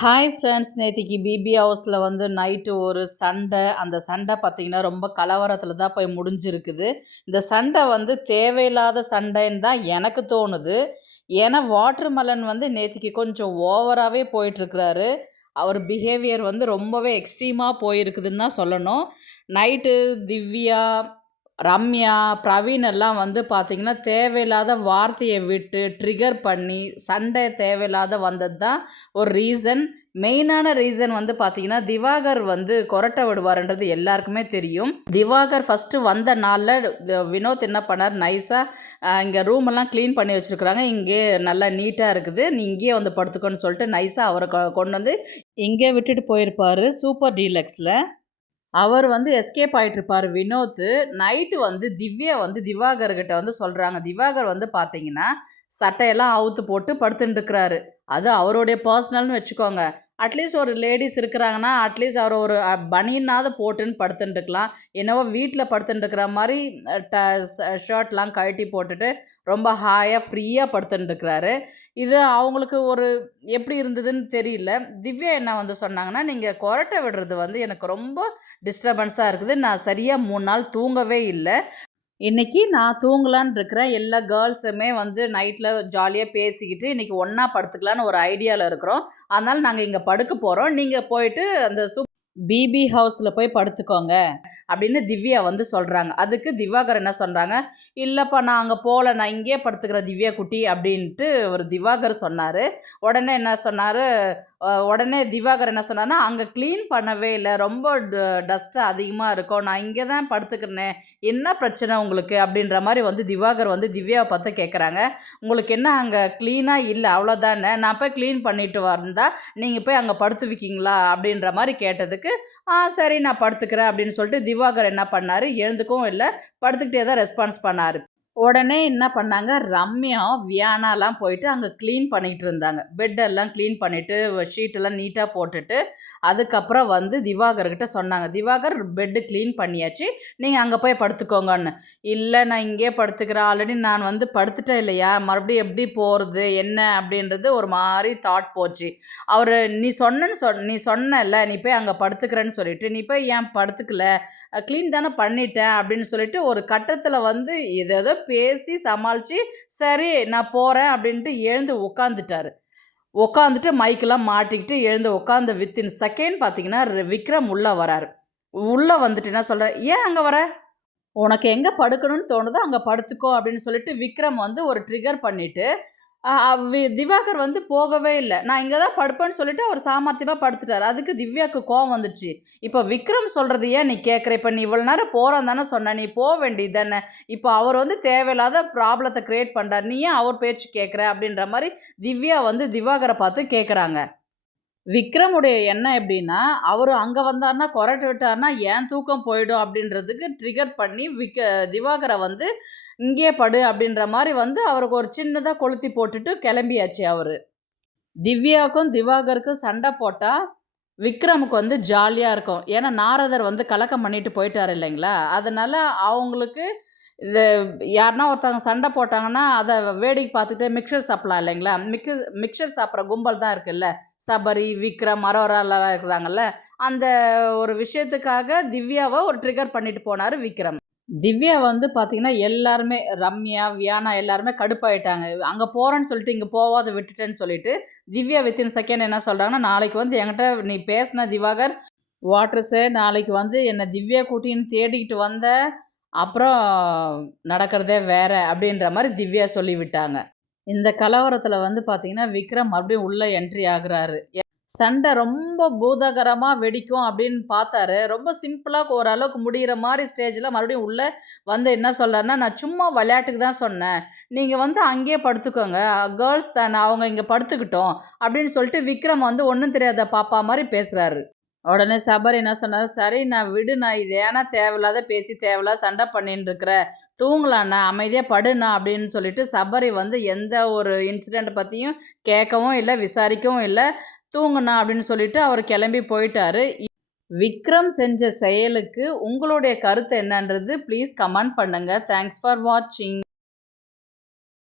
Hi friends, நேத்திக்கு BP ஹவுஸில் வந்து நைட்டு ஒரு சண்டை. அந்த சண்டை பார்த்திங்கன்னா ரொம்ப கலவரத்தில் தான் போய் முடிஞ்சிருக்குது. இந்த சண்டை வந்து தேவையில்லாத சண்டைன்னு தான் எனக்கு தோணுது. ஏன்னா வாட்டர்மெலன் வந்து நேத்திக்கு கொஞ்சம் ஓவராகவே போயிட்டுருக்கிறாரு. அவர் பிஹேவியர் வந்து ரொம்பவே எக்ஸ்ட்ரீமாக போயிருக்குதுன்னு தான் சொல்லணும். நைட்டு திவ்யா, ரம்யா, பிரவீன் எல்லாம் வந்து பார்த்திங்கன்னா தேவையில்லாத வார்த்தையை விட்டு ட்ரிகர் பண்ணி சண்டை தேவையில்லாத வந்தது தான் ஒரு ரீசன். மெயினான ரீசன் வந்து பார்த்திங்கன்னா திவாகர் வந்து கொரட்டை விடுவார்ன்றது எல்லாருக்குமே தெரியும். திவாகர் ஃபஸ்ட்டு வந்த நாளில் வினோத் என்ன பண்ணார், நைஸாக இங்கே ரூமெல்லாம் க்ளீன் பண்ணி வச்சுருக்குறாங்க, இங்கே நல்லா நீட்டாக இருக்குது, நீ இங்கேயே வந்து படுத்துக்கோன்னு சொல்லிட்டு நைஸாக அவரை கொண்டு வந்து இங்கே விட்டுட்டு போயிருப்பார் சூப்பர் டீலக்ஸில். அவர் வந்து எஸ்கேப் ஆகிட்டுருப்பார் வினோத்து. நைட்டு வந்து திவ்யா வந்து திவாகர்கிட்ட வந்து சொல்கிறாங்க. திவாகர் வந்து பார்த்தீங்கன்னா சட்டையெல்லாம் அவுத்து போட்டு படுத்துட்டுருக்கிறாரு. அது அவருடைய பர்சனல்னு வச்சுக்கோங்க. அட்லீஸ்ட் ஒரு லேடிஸ் இருக்கிறாங்கன்னா அட்லீஸ்ட் அவர் ஒரு பனியனாவது போட்டுன்னு படுத்துட்டுருக்கலாம். என்னவோ வீட்டில் படுத்துட்டுருக்கிற மாதிரி ஷர்ட்லாம் கழட்டி போட்டுட்டு ரொம்ப ஹாயாக ஃப்ரீயாக படுத்துட்டுருக்கிறாரு. இது அவங்களுக்கு ஒரு எப்படி இருந்ததுன்னு தெரியல. திவ்யா என்ன வந்து சொன்னாங்கன்னா, நீங்கள் கொரட்டை விடுறது வந்து எனக்கு ரொம்ப டிஸ்டர்பன்ஸாக இருக்குது, நான் சரியாக 3 நாள் தூங்கவே இல்லை, இன்றைக்கி நான் தூங்கலான்னு இருக்கிறேன், எல்லா கேர்ள்ஸுமே வந்து நைட்டில் ஜாலியாக பேசிக்கிட்டு இன்றைக்கி ஒன்றா படுத்துக்கலான்னு ஒரு ஐடியாவில் இருக்கிறோம், அதனால் நாங்கள் இங்கே படுக்க போகிறோம், நீங்கள் போயிட்டு அந்த பிபி ஹவுஸில் போய் படுத்துக்கோங்க அப்படின்னு திவ்யா வந்து சொல்கிறாங்க. அதுக்கு திவாகர் என்ன சொல்கிறாங்க, இல்லைப்பா நான் அங்கே போகல, நான் இங்கேயே படுத்துக்கிறேன் திவ்யா குட்டி அப்படின்ட்டு ஒரு திவாகர் சொன்னார். உடனே திவாகர் என்ன சொன்னார்னா, அங்கே க்ளீன் பண்ணவே இல்லை, ரொம்ப டஸ்ட்டு அதிகமாக இருக்கும், நான் இங்கே தான் படுத்துக்கிறேனே, என்ன பிரச்சனை உங்களுக்கு அப்படின்ற மாதிரி வந்து திவாகர் வந்து திவ்யாவை பார்த்து கேட்குறாங்க. உங்களுக்கு என்ன அங்கே க்ளீனாக இல்லை அவ்வளோதானே, நான் போய் க்ளீன் பண்ணிட்டு வந்தால் நீங்கள் போய் அங்கே படுத்துவிக்கிங்களா அப்படின்ற மாதிரி கேட்டதுக்கு சரி நான் படுத்துக்கிறேன் அப்படின்னு சொல்லிட்டு திவாகர் என்ன பண்ணார், எழுந்துக்கவும் இல்லை, படுத்துக்கிட்டே தான் ரெஸ்பான்ஸ் பண்ணார். உடனே என்ன பண்ணாங்க, ரம்யா வியானாலாம் போயிட்டு அங்கே க்ளீன் பண்ணிகிட்டு இருந்தாங்க. பெட்டெல்லாம் க்ளீன் பண்ணிவிட்டு ஷீட்டெல்லாம் நீட்டாக போட்டுட்டு அதுக்கப்புறம் வந்து திவாகர்கிட்ட சொன்னாங்க, திவாகர் பெட்டு க்ளீன் பண்ணியாச்சு, நீங்கள் அங்கே போய் படுத்துக்கோங்கன்னு. இல்லை நான் இங்கே படுத்துக்கிறேன், ஆல்ரெடி நான் வந்து படுத்துட்டேன் இல்லையா, மறுபடியும் எப்படி போகிறது என்ன அப்படின்றது ஒரு மாதிரி தாட் போச்சு. அவர் நீ சொன்னல நீ போய் அங்கே படுத்துக்கிறேன்னு சொல்லிட்டு நீ போய் ஏன் படுத்துக்கல, க்ளீன் தானே பண்ணிட்டேன் அப்படின்னு சொல்லிட்டு ஒரு கட்டத்தில் வந்து ஏதோ பேசி சமாளித்து சரி நான் போகிறேன் அப்படின்ட்டு எழுந்து உட்காந்துட்டு மைக்கெல்லாம் மாட்டிக்கிட்டு எழுந்து உட்காந்து வித்தின் செகண்ட் பார்த்தீங்கன்னா விக்ரம் உள்ளே வராரு. உள்ளே வந்துட்டு என்ன சொல்கிறார், ஏன் அங்கே வர, உனக்கு எங்கே படுக்கணும்னு தோணுதோ அங்கே படுத்துக்கோ அப்படின்னு சொல்லிட்டு விக்ரம் வந்து ஒரு ட்ரிகர் பண்ணிவிட்டு திவாகர் வந்து போகவே இல்லை, நான் இங்கே தான் படுப்பேன்னு சொல்லிட்டு அவர் சாமர்த்தியமாக படுத்துட்டார். அதுக்கு திவ்யாவுக்கு கோவம் வந்துடுச்சு. இப்போ விக்ரம் சொல்கிறது ஏன் நீ கேட்குற, இப்போ நீ இவ்வளோ நேரம் போகிறான் தானே சொன்ன, நீ போக வேண்டியது தானே, இப்போ அவர் வந்து தேவையில்லாத ப்ராப்ளத்தை க்ரியேட் பண்ணுறார், நீ ஏன் அவர் பேச்சு கேட்குற அப்படின்ற மாதிரி திவ்யா வந்து திவாகரை பார்த்து கேட்குறாங்க. விக்ரமுடைய எண்ணம் எப்படின்னா, அவர் அங்கே வந்தார்னா கொரட்டை விட்டார்னா ஏன் தூக்கம் போயிடும் அப்படின்றதுக்கு ட்ரிகர் பண்ணி திவாகரை வந்து இங்கே படு அப்படின்ற மாதிரி வந்து அவருக்கு ஒரு சின்னதாக கொளுத்தி போட்டுட்டு கிளம்பியாச்சு அவர். திவ்யாவுக்கும் திவாகருக்கும் சண்டை போட்டால் விக்ரமுக்கு வந்து ஜாலியாக இருக்கும். ஏன்னா நாரதர் வந்து கலக்கம் பண்ணிட்டு போயிட்டார் இல்லைங்களா, அதனால் அவங்களுக்கு இது யாருன்னா ஒருத்தவங்க சண்டை போட்டாங்கன்னா அதை வேடிக்கை பார்த்துட்டு மிக்சர் சாப்பிட்லாம் இல்லைங்களா, மிக்சர் சாப்பிட்ற கும்பல் தான் இருக்குல்ல, சபரி, விக்ரம், அரோராலாம் இருக்கிறாங்கல்ல, அந்த ஒரு விஷயத்துக்காக திவ்யாவை ஒரு ட்ரிகர் பண்ணிட்டு போனார் விக்ரம். திவ்யா வந்து பார்த்திங்கன்னா எல்லாருமே ரம்யா, வியானா எல்லாருமே கடுப்பாயிட்டாங்க. அங்கே போகிறேன்னு சொல்லிட்டு இங்கே போவாத விட்டுட்டேன்னு சொல்லிட்டு திவ்யா வித்தின் செகண்ட் என்ன சொல்கிறாங்கன்னா, நாளைக்கு வந்து என்கிட்ட நீ பேசின திவாகர் வாட்டர்ஸு, நாளைக்கு வந்து என்னை திவ்யா கூட்டின்னு தேடிக்கிட்டு வந்த அப்புறம் நடக்கிறதே வேறு அப்படின்ற மாதிரி திவ்யா சொல்லிவிட்டாங்க. இந்த கலவரத்தில் வந்து பார்த்திங்கன்னா விக்ரம் மறுபடியும் உள்ளே என்ட்ரி ஆகுறாரு. சண்டை ரொம்ப பூதகரமாக வெடிக்கும் அப்படின்னு பார்த்தாரு. ரொம்ப சிம்பிளாக ஓரளவுக்கு முடிகிற மாதிரி ஸ்டேஜில் மறுபடியும் உள்ளே வந்து என்ன சொல்கிறாருன்னா, நான் சும்மா விளையாட்டுக்கு தான் சொன்னேன், நீங்கள் வந்து அங்கேயே படுத்துக்கோங்க, கேர்ள்ஸ் தானே அவங்க இங்கே படுத்துக்கிட்டோம் அப்படின்னு சொல்லிட்டு விக்ரம் வந்து ஒன்றும் தெரியாத பாப்பா மாதிரி பேசுகிறாரு. உடனே சபரி என்ன சொன்னார், சரி நான் விடு, நான் இது ஏன்னா தேவையில்லாத பேசி தேவையில்லாத சண்டை பண்ணின்னு இருக்கிற, தூங்கலாண்ணா அமைதியாக படுண்ணா அப்படின்னு சொல்லிட்டு சபரி வந்து எந்த ஒரு இன்சிடெண்ட் பற்றியும் கேட்கவும் இல்லை விசாரிக்கவும் இல்லை, தூங்குண்ணா அப்படின்னு சொல்லிட்டு அவர் கிளம்பி போயிட்டாரு. விக்ரம் செஞ்ச செயலுக்கு உங்களுடைய கருத்து என்னன்றது ப்ளீஸ் கமெண்ட் பண்ணுங்கள். தேங்க்ஸ் ஃபார் வாட்சிங்.